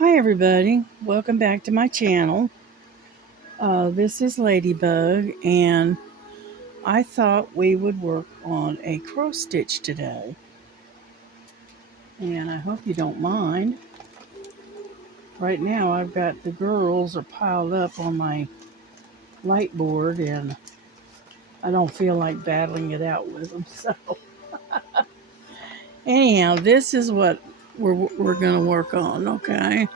Hi everybody, welcome back to my channel. This is Ladybug and I thought we would work on a cross stitch today. And I hope you don't mind. Right now I've got the girls are piled up on my light board and I don't feel like battling it out with them. So anyhow, this is what we're going to work on, okay?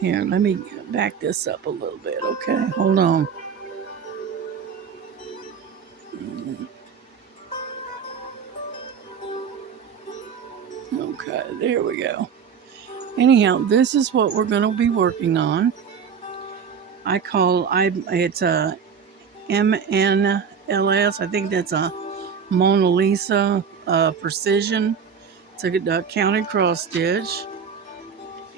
Here, let me back this up a little bit, okay? Hold on. Okay, there we go. Anyhow, this is what we're going to be working on. It's a MNLS. I think that's a Mona Lisa Precision. It's a counted cross stitch,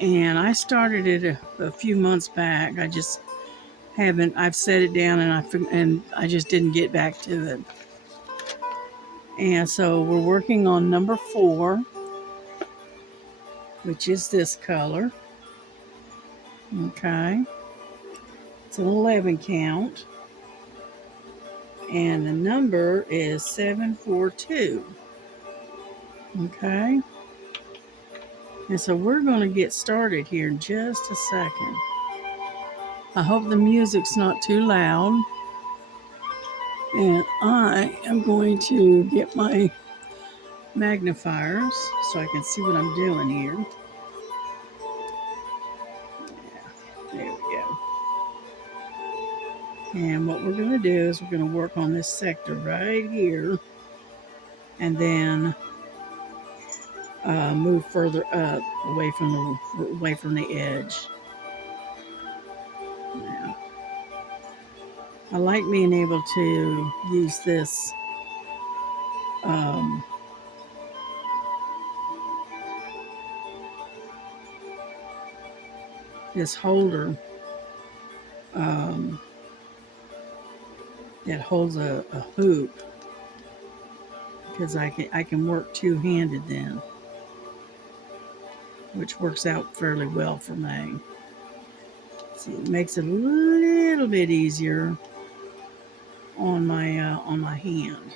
and I started it a few months back. I just haven't. I've set it down, and I just didn't get back to it. And so we're working on number 4, which is this color. Okay, it's an 11 count. And the number is 742. Okay. And so we're going to get started here in just a second. I hope the music's not too loud. And I am going to get my magnifiers so I can see what I'm doing here. Yeah, there we go. And what we're going to do is we're going to work on this sector right here and then move further up away from the edge. Yeah. I like being able to use um, this holder um, that holds a hoop because I can work two-handed then, which works out fairly well for me. See, it makes it a little bit easier on my hand.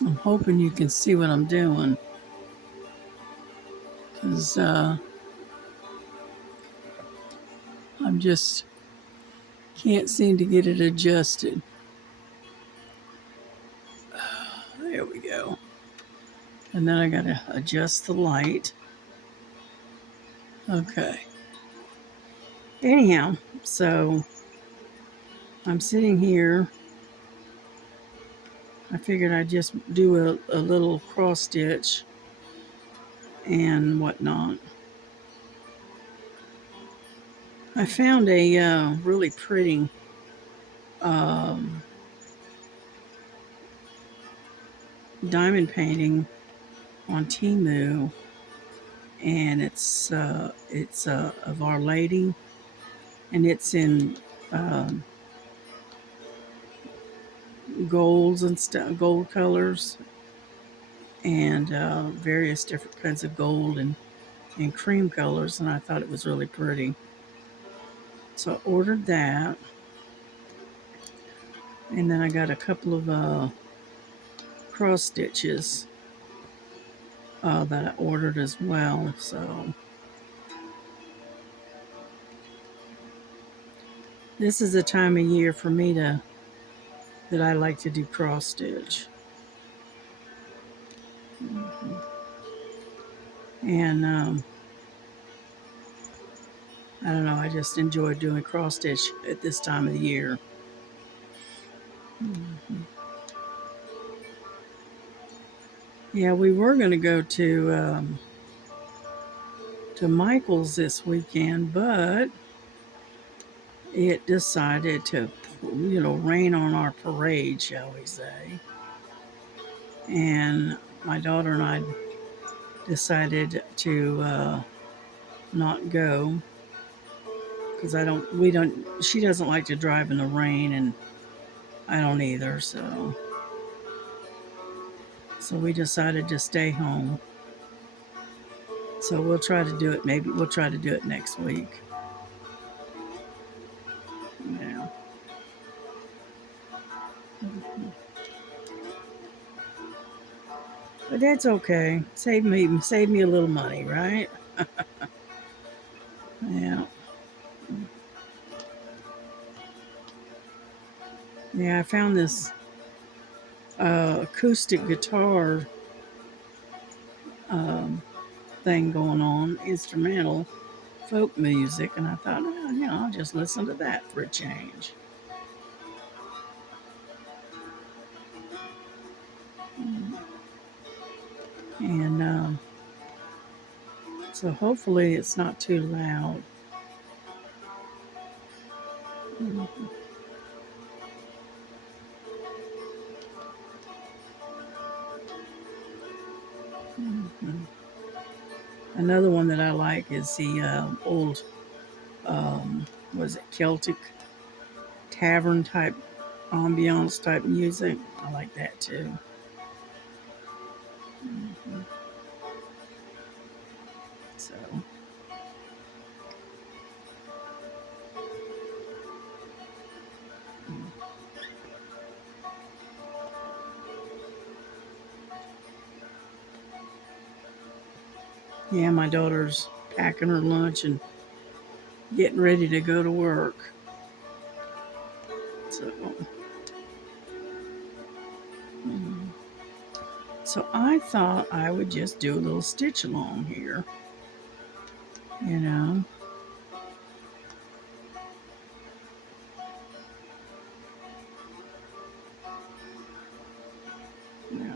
I'm hoping you can see what I'm doing because I'm just can't seem to get it adjusted. There we go. And then I gotta adjust the light. Okay. Anyhow, so I'm sitting here. I figured I'd just do a little cross stitch and whatnot. I found a really pretty um, diamond painting on Temu, and it's of Our Lady, and it's in golds and gold colors, and various different kinds of gold and cream colors, and I thought it was really pretty. So I ordered that, and then I got a couple of cross stitches that I ordered as well. So this is the time of year for me that I like to do cross stitch. And I don't know, I just enjoy doing cross stitch at this time of the year. Yeah, we were going to go to Michael's this weekend, but it decided to, rain on our parade, shall we say. And my daughter and I decided to not go because she doesn't like to drive in the rain, and I don't either. So So we decided to stay home. So we'll try to do it. Maybe we'll try to do it next week. Yeah. But that's okay. Save me a little money, right? Yeah. Yeah, I found this acoustic guitar um, thing going on, instrumental folk music, and I thought, well, I'll just listen to that for a change. And so hopefully it's not too loud. Mhm. Mhm. Another one that I like is the old, was it Celtic tavern type ambiance type music? I like that too. Mhm. So, yeah, my daughter's packing her lunch and getting ready to go to work. So, mm. So I thought I would just do a little stitch along here, you know. Yeah.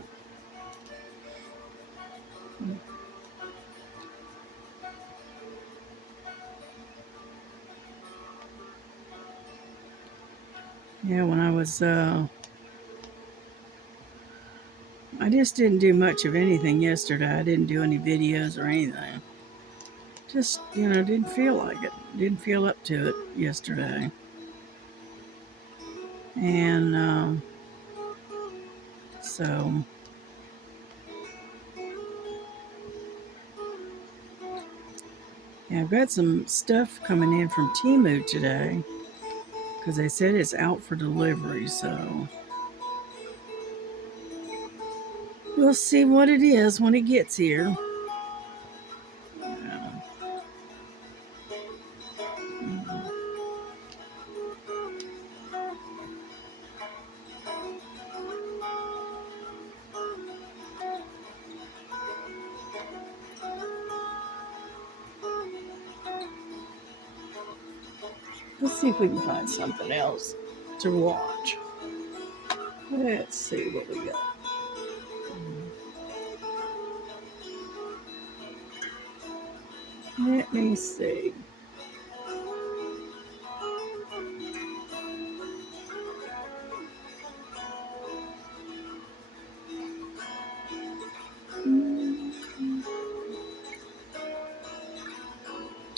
Yeah, when I just didn't do much of anything yesterday. I didn't do any videos or anything. Just, didn't feel like it. Didn't feel up to it yesterday. And so, yeah, I've got some stuff coming in from Temu today because they said it's out for delivery. So we'll see what it is when it gets here. Yeah. Let's see if we can find something else to watch. Let's see what we got. Let me see.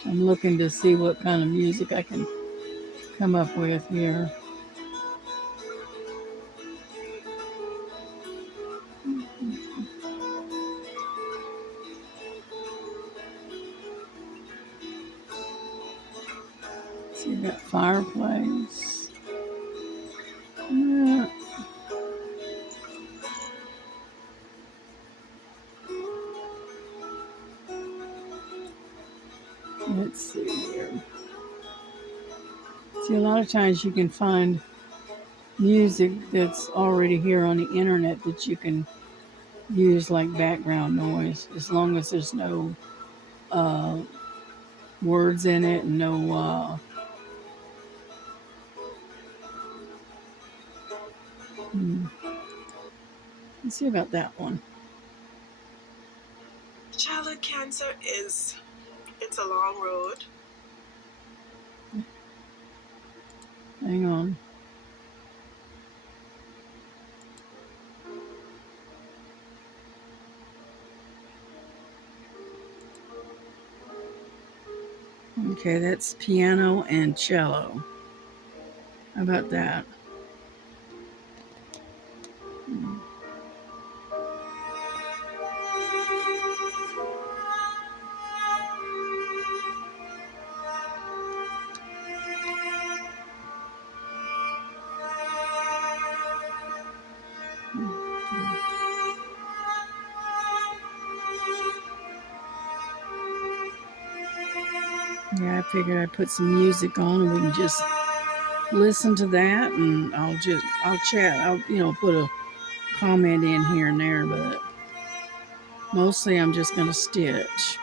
I'm looking to see what kind of music I can come up with here. See, we got fireplace. Uh, let's see here. See, a lot of times you can find music that's already here on the internet that you can use like background noise as long as there's no uh, words in it and no. Let's see about that one. Childhood cancer it's a long road. Hang on. Okay, that's piano and cello. How about that? Yeah, I figured I'd put some music on and we can just listen to that, and I'll chat. I'll put a comment in here and there, but mostly I'm just gonna stitch.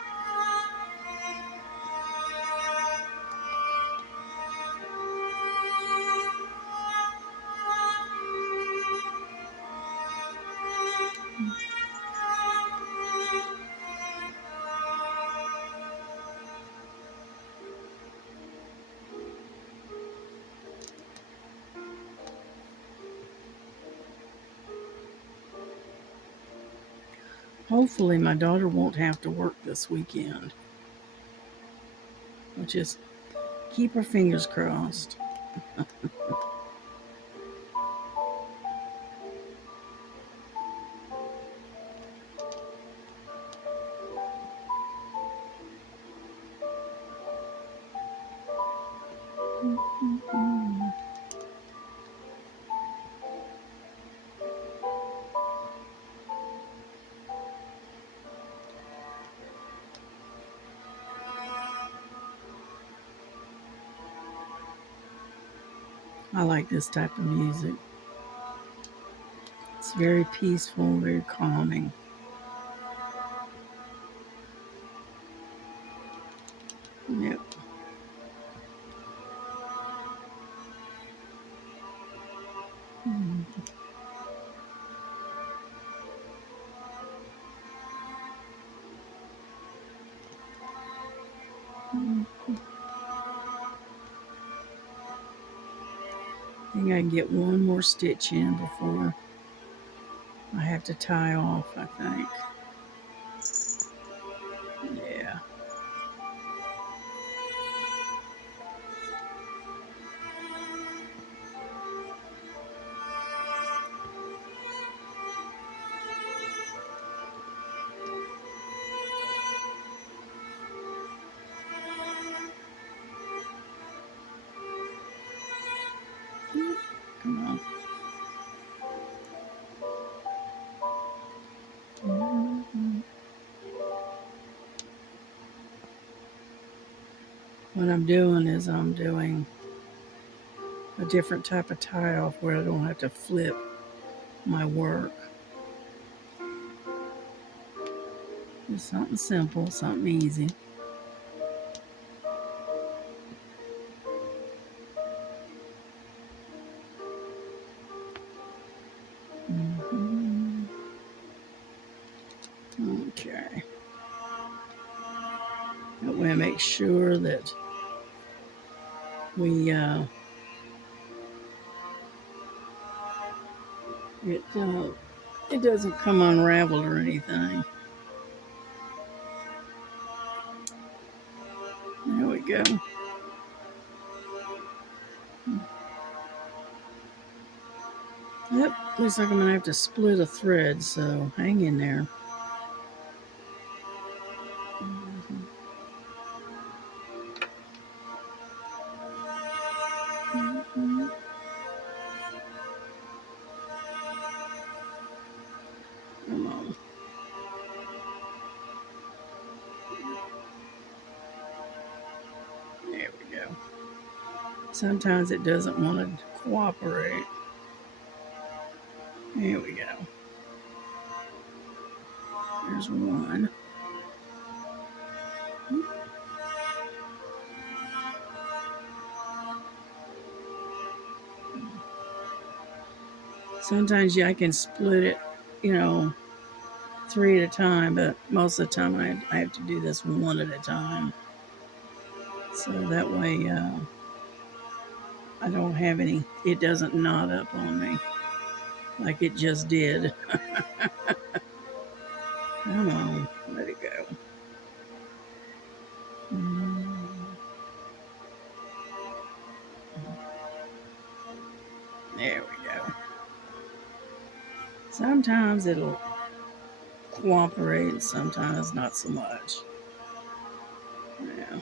Hopefully my daughter won't have to work this weekend. We'll just keep our fingers crossed. I like this type of music. It's very peaceful, very calming. Yep. I think I can get one more stitch in before I have to tie off, I think. Yeah. Come on. What I'm doing is I'm doing a different type of tie off where I don't have to flip my work. Just something simple, something easy. Okay. That way I make sure that we it doesn't come unraveled or anything. There we go. Yep, looks like I'm gonna have to split a thread, so hang in there. Come on. There we go. Sometimes it doesn't want to cooperate. There we go. There's one. Sometimes I can split it, 3 at a time, but most of the time I have to do this one at a time. So that way I don't have any, it doesn't knot up on me like it just did. Come on, let it go. There we go. Sometimes it'll cooperate, sometimes not so much. Yeah.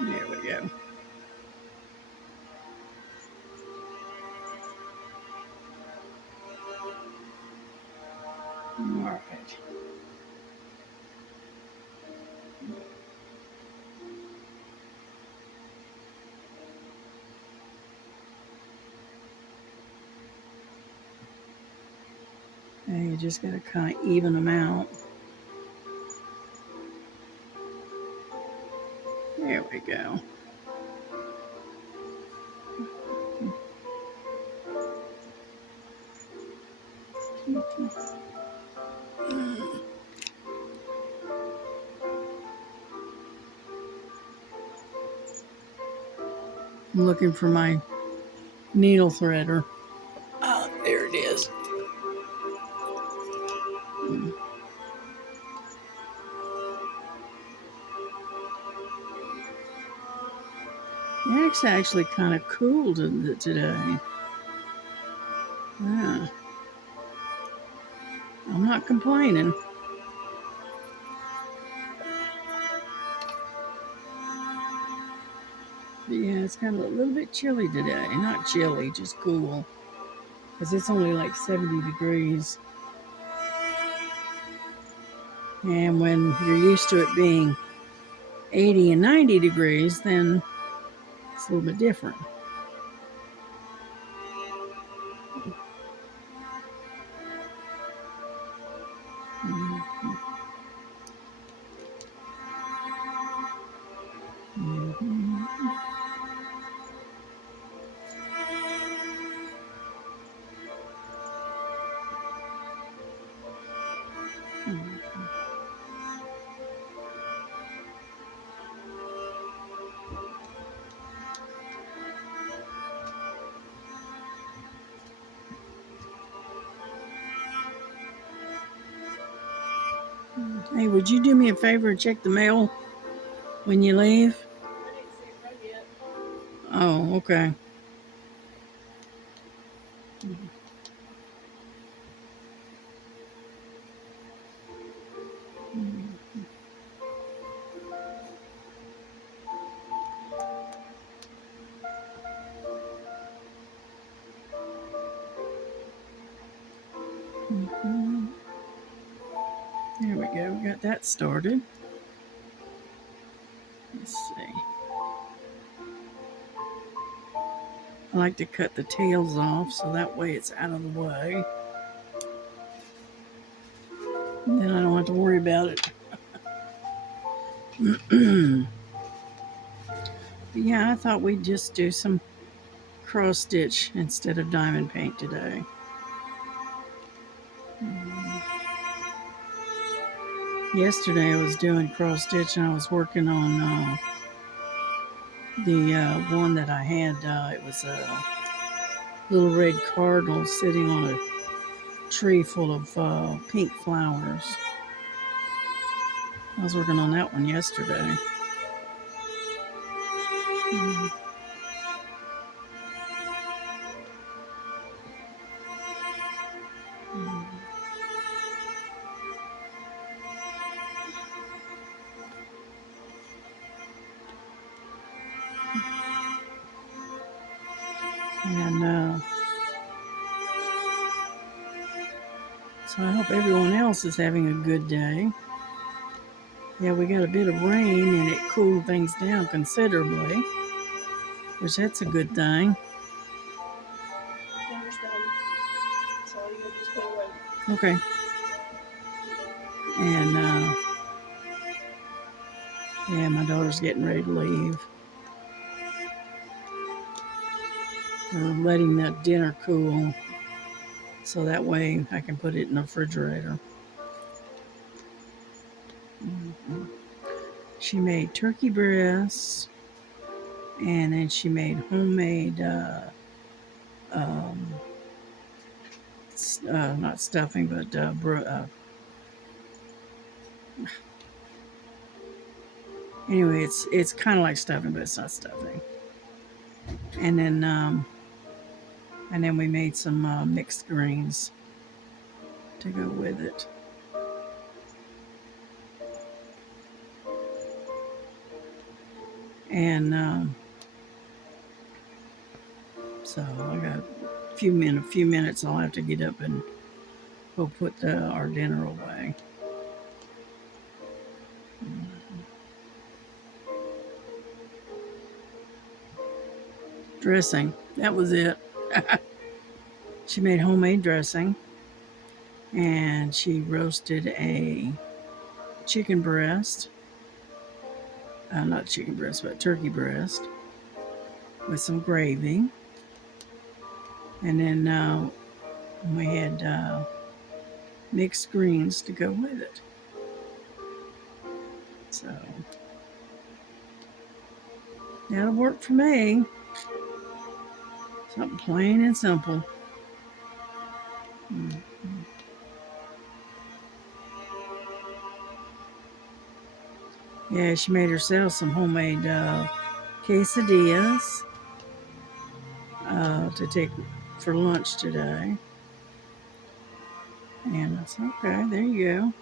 There we go. right. And you just got to kind of even them out. There we go. I'm looking for my needle threader. Ah, there it is. It's actually kind of cool today. Yeah. I'm not complaining. But yeah, it's kind of a little bit chilly today. Not chilly, just cool. Because it's only like 70 degrees. And when you're used to it being 80 and 90 degrees, then it's a little bit different. Hey, would you do me a favor and check the mail when you leave? I didn't see it right yet. Oh, okay. There we go. We got that started. Let's see. I like to cut the tails off so that way it's out of the way. And then I don't have to worry about it. Yeah, I thought we'd just do some cross stitch instead of diamond paint today. Yesterday I was doing cross stitch and I was working on the one that I had. It was a little red cardinal sitting on a tree full of pink flowers. I was working on that one yesterday. And so I hope everyone else is having a good day. Yeah, we got a bit of rain and it cooled things down considerably, which that's a good thing. Dinner's done. So you can just put it away. Okay. And yeah, my daughter's getting ready to leave. We're letting that dinner cool so that way I can put it in the refrigerator. She made turkey breasts, and then she made homemade not stuffing, but anyway, it's kind of like stuffing, but it's not stuffing. And then we made some mixed greens to go with it. And so I got a few minutes. I'll have to get up and go put our dinner away. Dressing, that was it. She made homemade dressing, and she roasted a chicken breast, not chicken breast, but turkey breast with some gravy. And then we had mixed greens to go with it. So that'll work for me. Something plain and simple. Yeah, she made herself some homemade quesadillas to take for lunch today. And I said, okay, there you go.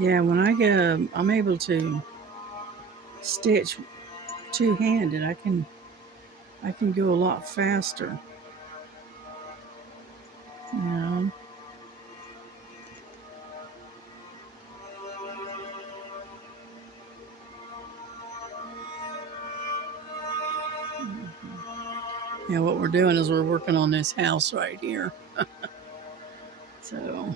Yeah, when I get, I'm able to stitch two-handed. I can go a lot faster. You know. Yeah, what we're doing is we're working on this house right here. So,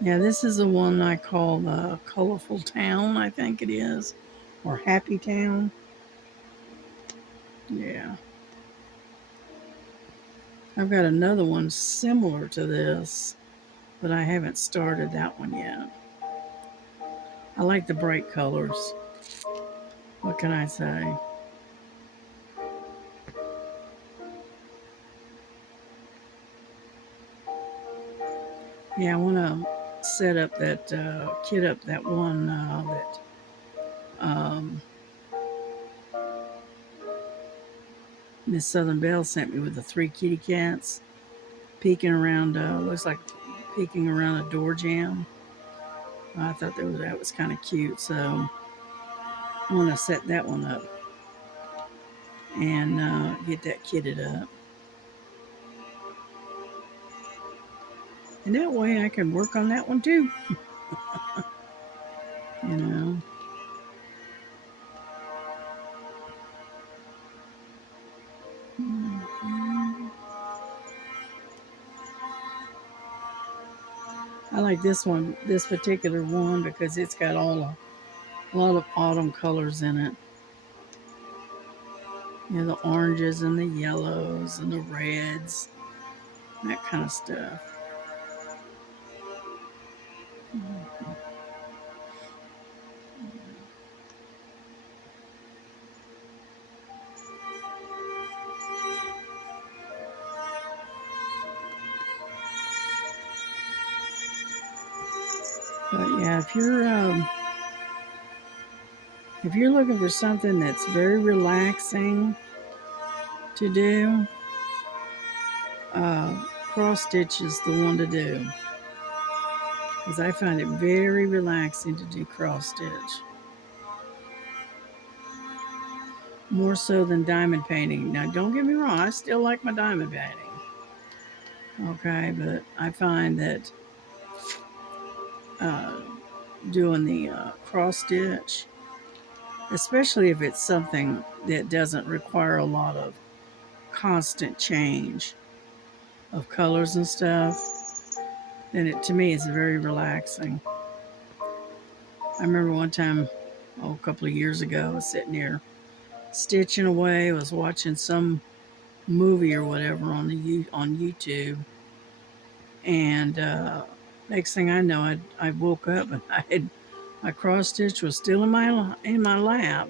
yeah, this is the one I call the Colorful Town, I think it is, or Happy Town. Yeah. I've got another one similar to this, but I haven't started that one yet. I like the bright colors. What can I say? Yeah, I want to set up that, kit up that one that Miss Southern Belle sent me with the 3 kitty cats peeking around, looks like peeking around a door jamb. I thought that was kind of cute, so I want to set that one up and get that kitted up. And that way I can work on that one too. You know. I like this particular one, because it's got a lot of autumn colors in it. You know, the oranges and the yellows and the reds, that kind of stuff. But yeah, if you're looking for something that's very relaxing to do, cross stitch is the one to do, because I find it very relaxing to do cross stitch, more so than diamond painting. Now, don't get me wrong, I still like my diamond painting, okay, but I find that doing the cross stitch, especially if it's something that doesn't require a lot of constant change of colors and stuff, then to me it's very relaxing. I remember one time, a couple of years ago, I was sitting here stitching away. I was watching some movie or whatever on YouTube, and next thing I know, I woke up and my cross stitch was still in my lap,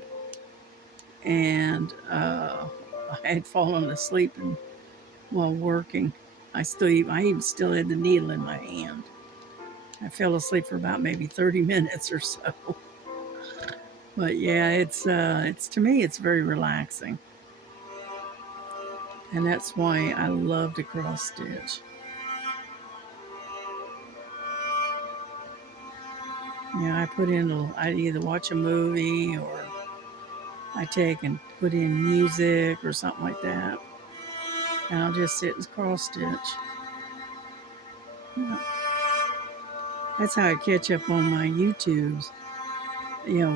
and I had fallen asleep while working. I even still had the needle in my hand. I fell asleep for about maybe 30 minutes or so. But yeah, it's to me it's very relaxing, and that's why I love to cross stitch. I put in, I either watch a movie or I take and put in music or something like that. And I'll just sit and cross stitch. Yeah. That's how I catch up on my YouTube's,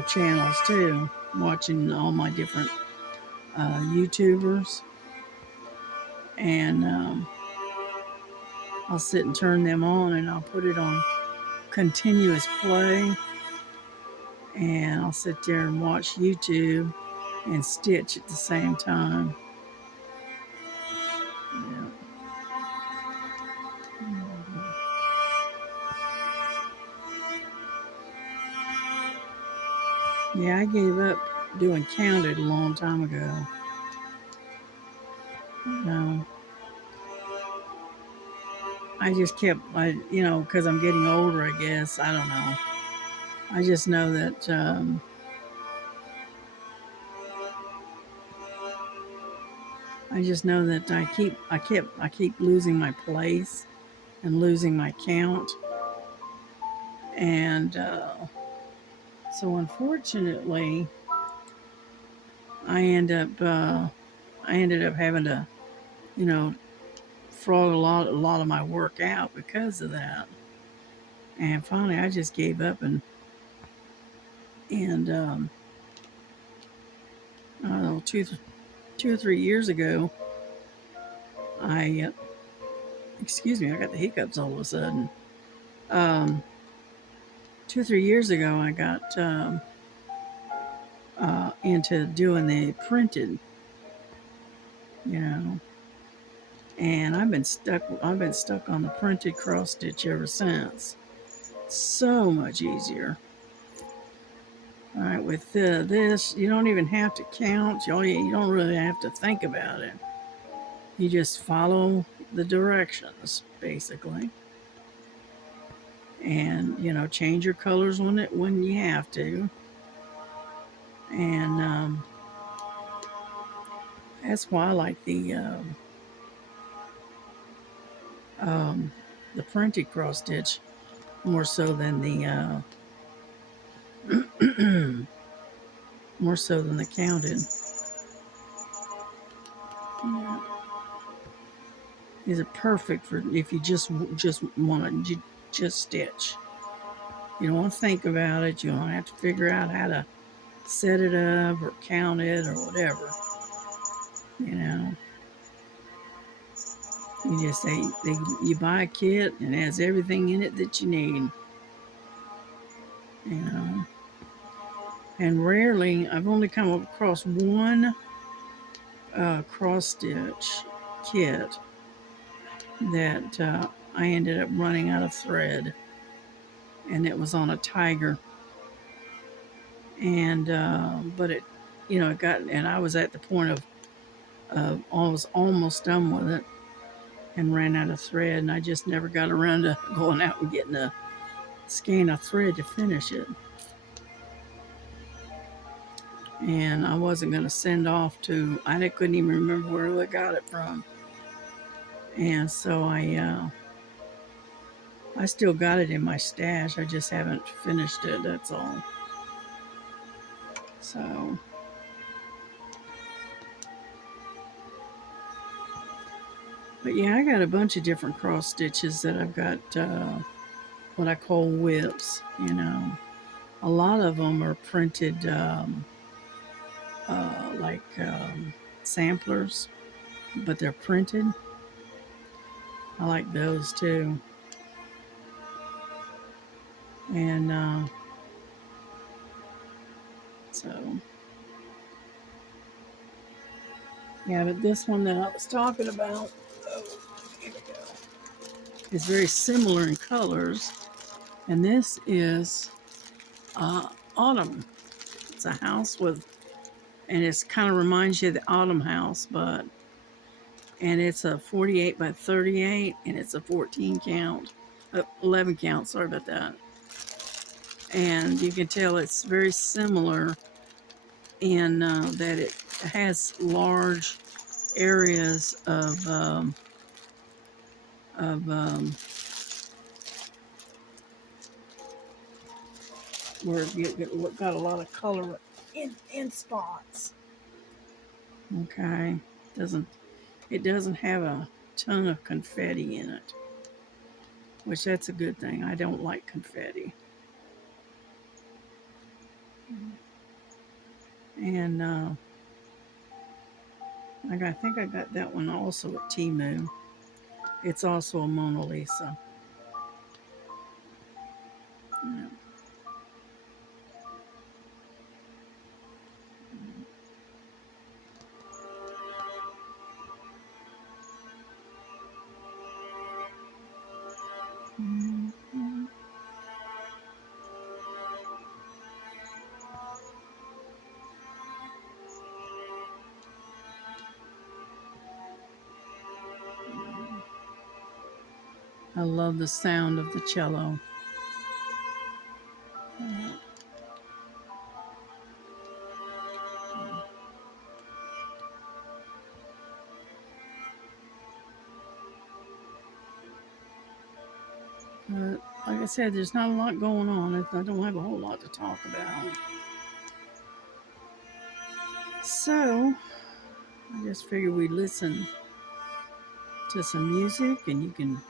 channels too. Watching all my different YouTubers. And I'll sit and turn them on and I'll put it on continuous play. And I'll sit there and watch YouTube and stitch at the same time. Yeah. Yeah, I gave up doing counted a long time ago. I just kept, because I'm getting older, I guess. I don't know. I just know that I keep losing my place and losing my count, and so unfortunately, I ended up having to, you know, frog a lot of my work out because of that. And finally, I just gave up and I don't know, 2 or 3 years ago, I excuse me, I got the hiccups all of a sudden. Um, 2 or 3 years ago, I got into doing the printed, you know, and I've been stuck. I've been stuck on the printed cross stitch ever since. So much easier. All right, with this, you don't even have to count. You don't really have to think about it. You just follow the directions, basically, and change your colors when you have to. And that's why I like the printed cross stitch more so than the more so than the counted. Yeah. These are perfect for if you just want to just stitch. You don't want to think about it. You don't have to figure out how to set it up or count it or whatever. You know, you just say you buy a kit and it has everything in it that you need. You know, and rarely I've only come across one cross stitch kit that I ended up running out of thread, and it was on a tiger. And but it got, and I was at the point of I was almost done with it and ran out of thread, and I just never got around to going out and getting a skein of thread to finish it. And I wasn't going to send off to, I couldn't even remember where I got it from. And so I still got it in my stash. I just haven't finished it, that's all. So, but yeah, I got a bunch of different cross stitches that I've got what I call whips, A lot of them are printed like samplers, but they're printed. I like those too. And so, yeah, but this one that I was talking about, oh, here we go, is very similar in colors. And this is autumn. It's a house with, and it's kind of reminds you of the autumn house, and it's a 48 by 38, and it's a 14 count, 11 count, sorry about that. And you can tell it's very similar in that it has large areas of where it got a lot of color in spots. Okay, doesn't it doesn't have a ton of confetti in it, which that's a good thing. I don't like confetti. And I think I got that one also at Temu. It's also a Mona Lisa. Yeah. Mhm. I love the sound of the cello. But like I said, there's not a lot going on. I don't have a whole lot to talk about. So I just figured we'd listen to some music and you can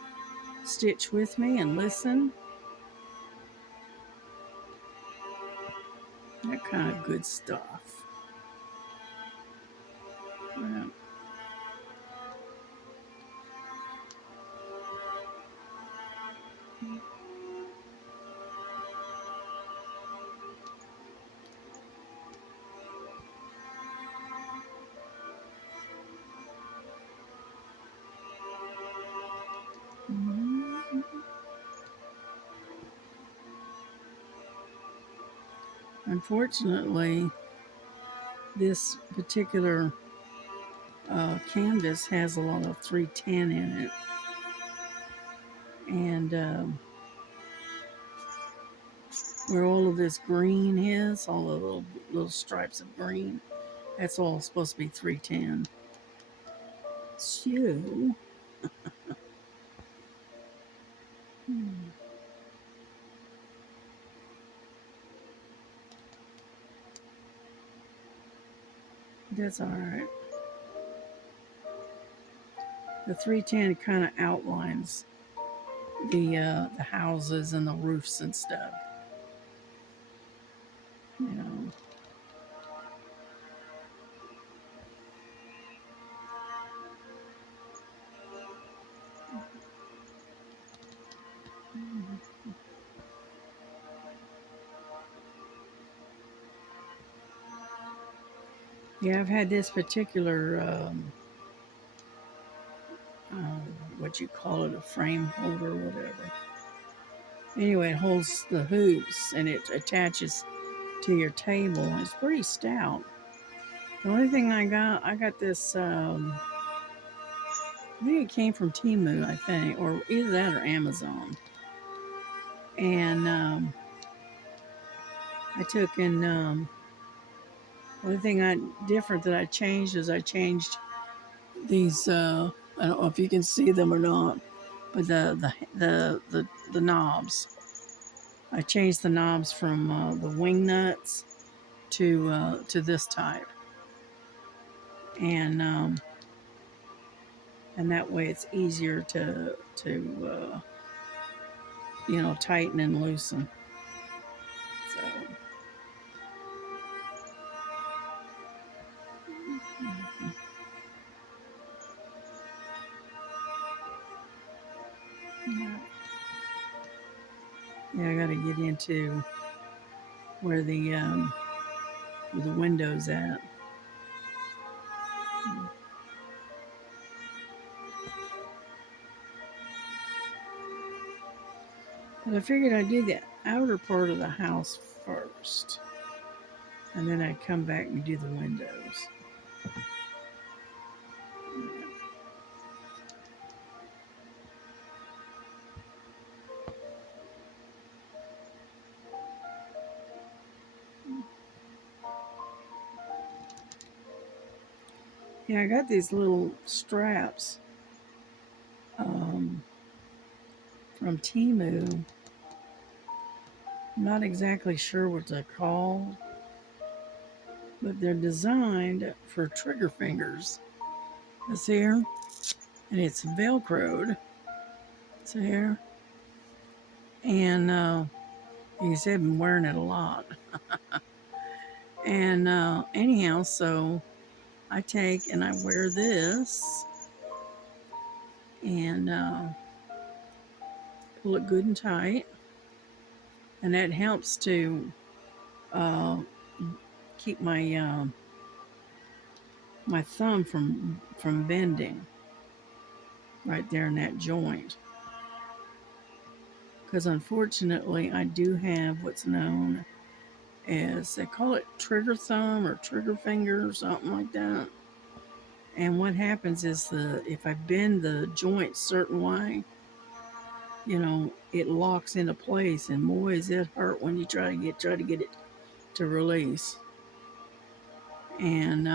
stitch with me and listen. That kind of good stuff. Yeah. Mhm. Unfortunately, this particular canvas has a lot of 310 in it, and where all of this green is, all the little stripes of green, that's all supposed to be 310. So, that's all right. The 310 kind of outlines the houses and the roofs and stuff. You know. Yeah, I've had this particular uh, what you call it, a frame holder, whatever. Anyway, it holds the hoops and it attaches to your table. It's pretty stout. The only thing I got this. I think it came from Temu, I think, or either that or Amazon. And I took and the only thing different that I changed is I changed these. I don't know if you can see them or not, but the knobs. I changed the knobs from the wing nuts to this type, and that way it's easier to tighten and loosen. So yeah, I got to get into where the window's at. But I figured I'd do the outer part of the house first, and then I'd come back and do the windows. Yeah, I got these little straps um, from Temu, I'm not exactly sure what they're called, but they're designed for trigger fingers. It's here, and it's velcroed. So here, and you see, I've been wearing it a lot. And anyhow, so I take and I wear this and pull it good and tight, and that helps to uh, keep my thumb from bending right there in that joint. Because unfortunately, I do have what's known as, they call it trigger thumb or trigger finger or something like that. And what happens is, if I bend the joint certain way, it locks into place, and boy, does it hurt when you try to get it to release. And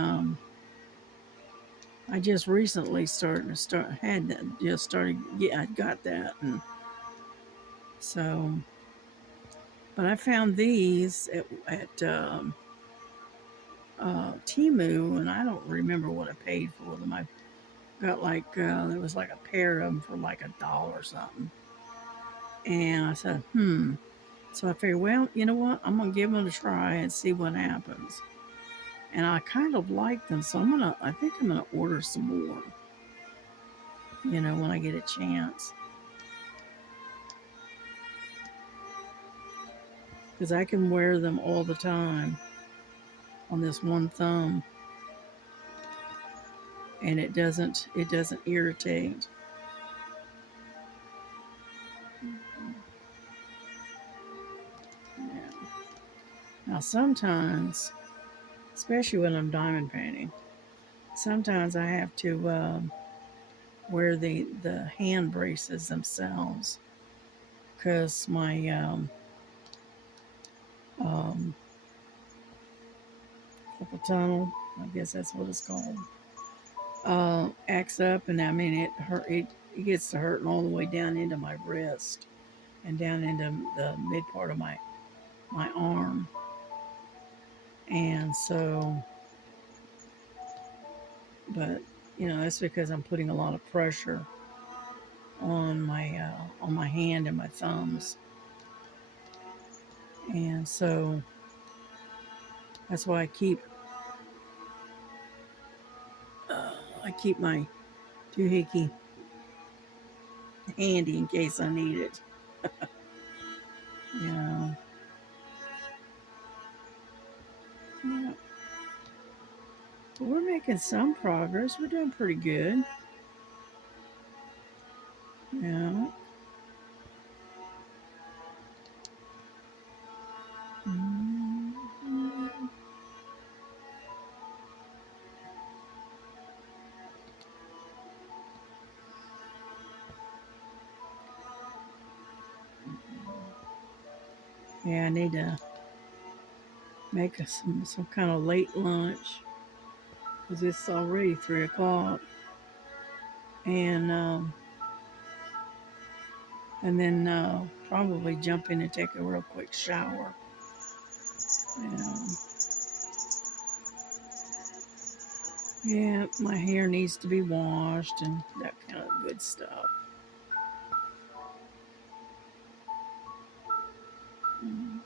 I just recently had that, just started, yeah, I got that. And so, but I found these at Temu, and I don't remember what I paid for them. I got there was like a pair of them for like $1 or something. And I said, So I figured, well, you know what? I'm gonna give them a try and see what happens. And I kind of like them, so I think I'm gonna order some more. When I get a chance, because I can wear them all the time on this one thumb, and it doesn't irritate. Yeah. Now sometimes, especially when I'm diamond painting, sometimes I have to wear the hand braces themselves, because my um, carpal tunnel, I guess that's what it's called, acts up, and I mean it hurt. It gets to hurting all the way down into my wrist and down into the mid part of my arm, and so, but that's because I'm putting a lot of pressure on my hand and my thumbs, and so that's why I keep my doohickey handy in case I need it. You know. Yeah. But we're making some progress. We're doing pretty good. Yeah. Mhm. Yeah, I need to make some kind of late lunch because it's already 3 o'clock, and then probably jump in and take a real quick shower. Yeah. Yeah, my hair needs to be washed and that kind of good stuff. Mhm.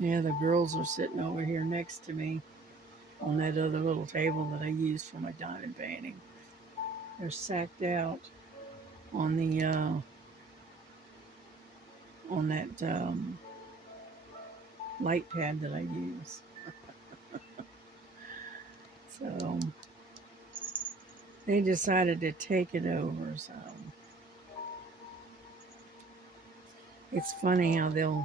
Yeah, the girls are sitting over here next to me on that other little table that I use for my diamond painting. They're sacked out on the on that light pad that I use. So they decided to take it over. So it's funny how the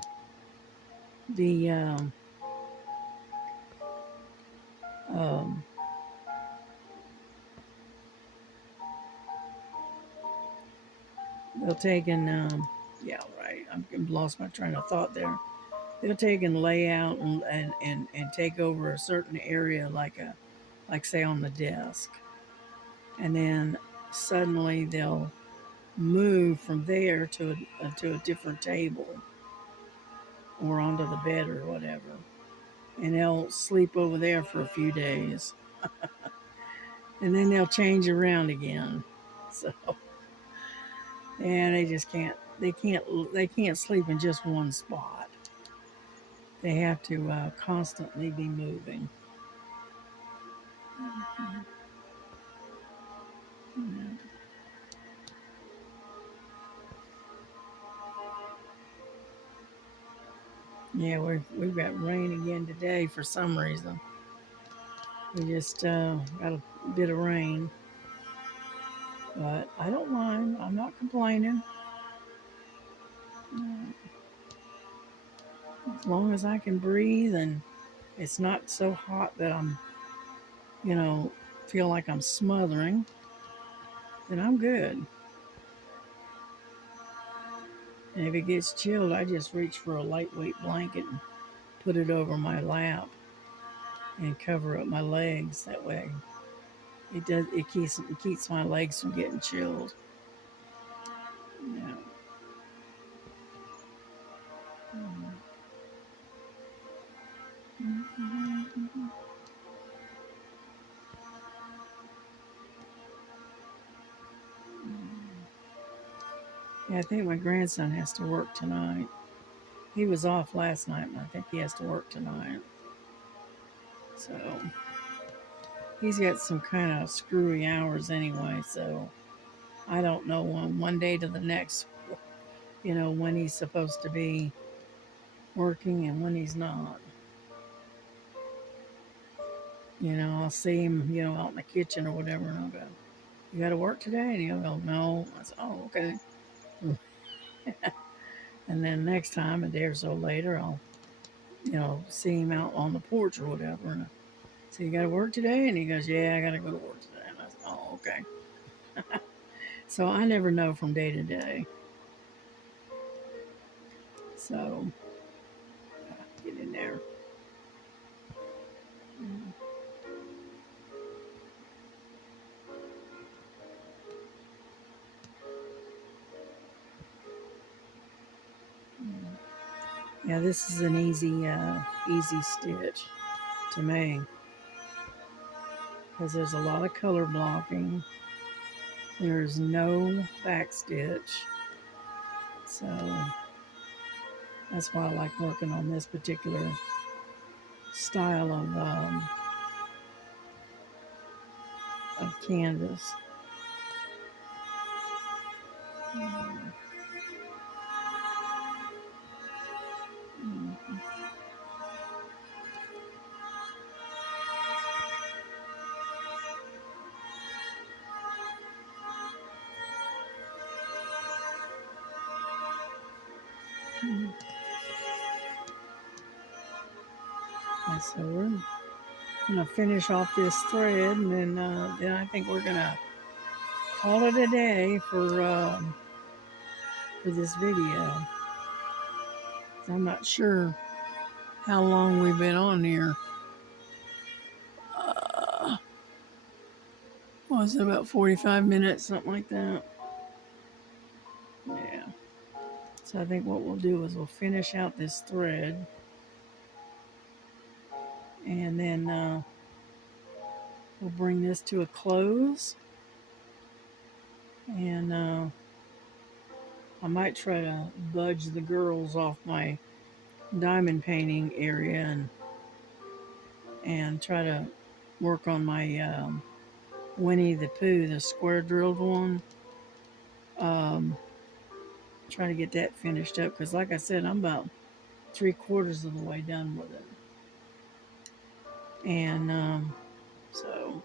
um, they'll take and yeah, right. I'm lost my train of thought there. they'll take and lay out and take over a certain area like say on the desk, and then suddenly they'll move from there to a different table or onto the bed or whatever, and they'll sleep over there for a few days, and then they'll change around again. So and they just can't they can't sleep in just one spot. They have to constantly be moving. Yeah, we've got rain again today for some reason. We just got a bit of rain, but I don't mind. I'm not complaining. As long as I can breathe and it's not so hot that I'm, you know, feel like I'm smothering, then I'm good. And if it gets chilled, I just reach for a lightweight blanket and put it over my lap and cover up my legs. That way, it keeps my legs from getting chilled. Yeah. Yeah, I think my grandson has to work tonight. He was off last night, and I think he has to work tonight. So he's got some kind of screwy hours anyway. So I don't know one day to the next, when he's supposed to be working and when he's not. I'll see him, out in the kitchen or whatever, and I'll go, "You got to work today?" And he'll go, "No." I say, "Oh, okay." And then next time, a day or so later, I'll, see him out on the porch or whatever, and I say, "You got to work today?" And he goes, "Yeah, I got to go to work today." And I say, "Oh, okay." So I never know from day to day. So get in there. Yeah, this is an easy stitch to make because there's a lot of color blocking. There's no back stitch, so that's why I like working on this particular style of canvas. And so we're gonna finish off this thread, and then I think we're gonna call it a day for this video. I'm not sure how long we've been on here. Was it about 45 minutes, something like that? Yeah. So I think what we'll do is we'll finish out this thread, and then we'll bring this to a close, and I might try to budge the girls off my diamond painting area and try to work on my Winnie the Pooh, the square drilled one. Um, try to get that finished up because, like I said, I'm about 3/4 of the way done with it, and so.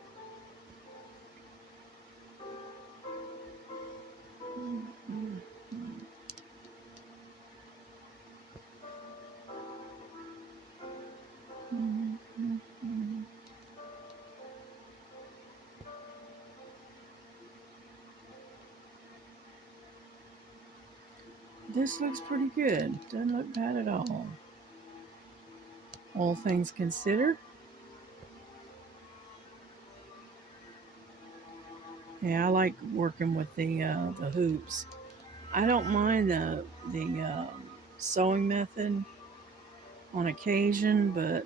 This looks pretty good. Doesn't look bad at all. all things considered. Yeah, I like working with the hoops. I don't mind the sewing method on occasion, but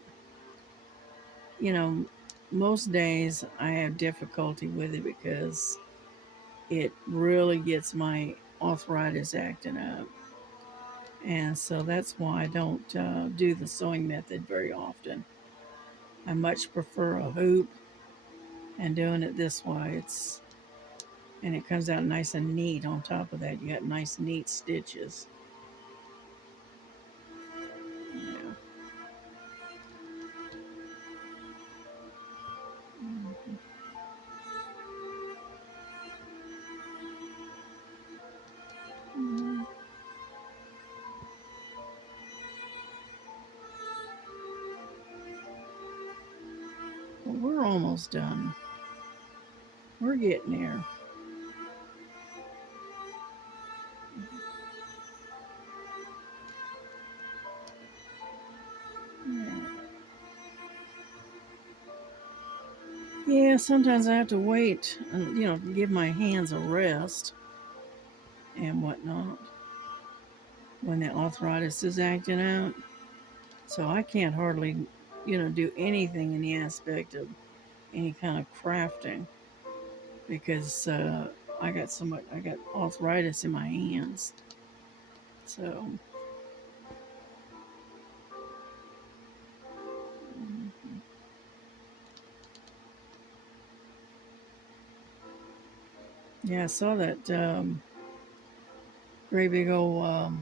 you know, most days I have difficulty with it because it really gets my arthritis acting up. And so that's why I don't do the sewing method very often. I much prefer a hoop and doing it this way. And it comes out nice and neat. On top of that, you got nice neat stitches. Yeah. Mhm. Mhm. Well, we're almost done. We're getting there. Yeah. Yeah, sometimes I have to wait and give my hands a rest and whatnot when the arthritis is acting out. So I can't hardly, do anything in the aspect of any kind of crafting because I got arthritis in my hands. So mhm. Yeah, I saw that great big old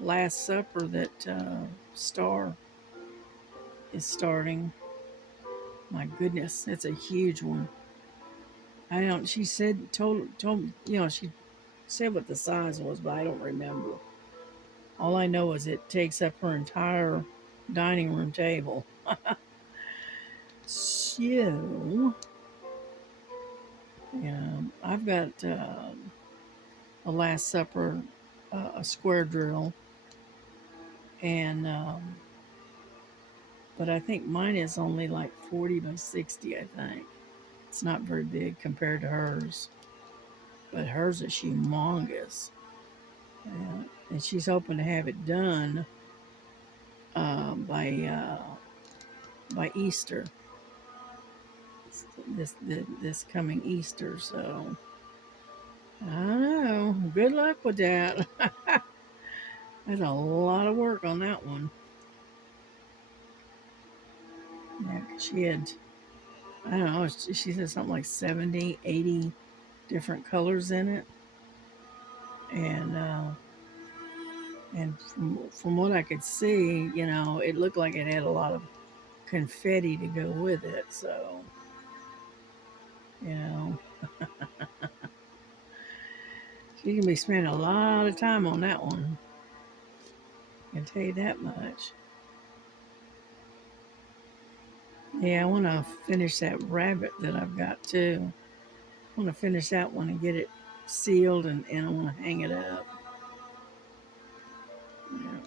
Last Supper that Star is starting. My goodness, it's a huge one. I don't. She said told she said what the size was, but I don't remember. All I know is it takes up her entire dining room table. So, I've got a Last Supper, a square drill, and but I think mine is only like 40 by 60. I think it's not very big compared to hers, but hers is humongous. And she's hoping to have it done uh, by uh, by Easter, this coming Easter. So I don't know. Good luck with that. There's a lot of work on that one. Yeah, 'cause she had, I don't know, she said something like 70, 80 different colors in it. And from what I could see, it looked like it had a lot of confetti to go with it. So, you know, she can be spending a lot of time on that one. I can tell you that much. Yeah, I want to finish that rabbit that I've got too. I want to finish that one and get it sealed, and I want to hang it up. Yeah.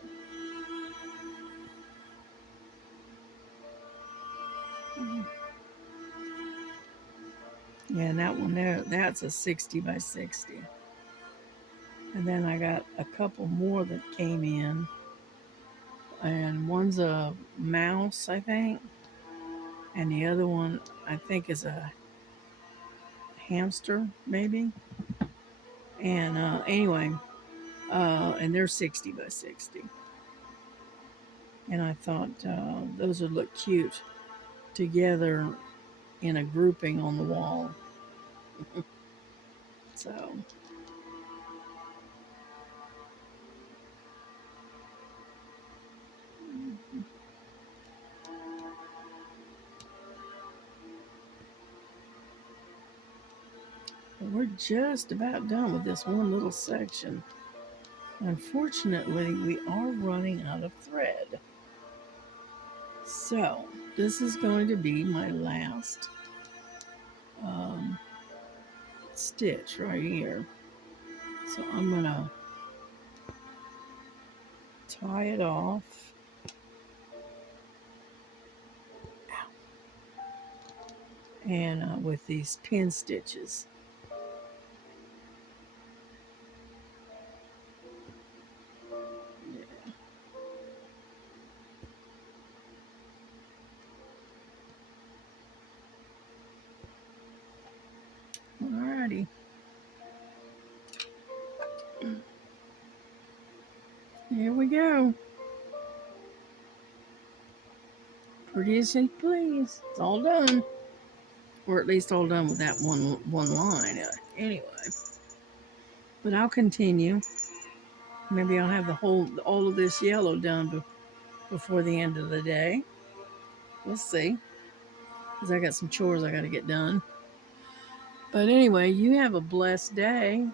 Yeah, and that one there, that's a 60 by 60. And then I got a couple more that came in, and one's a mouse, I think, and the other one I think is a hamster, maybe. And anyway, and they're 60 by 60. And I thought those would look cute together in a grouping on the wall. So, we're just about done with this one little section. Unfortunately, we are running out of thread. So, this is going to be my last um, stitch right here. So, I'm going to tie it off. and with these pin stitches. Alrighty. Here we go. Pretty as you please. It's all done. Or at least all done with that one line. Anyway. But I'll continue. Maybe I'll have all of this yellow done before the end of the day. We'll see. Because I got some chores I got to get done. But anyway, you have a blessed day.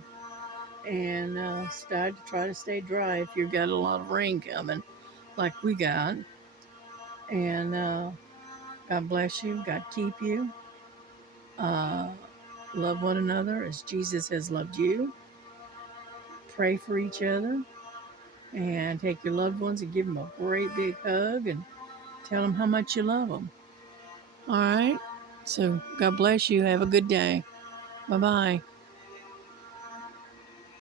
And try to stay dry if you've got a lot of rain coming like we got. And God bless you. God keep you. Love one another as Jesus has loved you. Pray for each other. And take your loved ones and give them a great big hug and tell them how much you love them. All right? So God bless you. Have a good day. Bye-bye.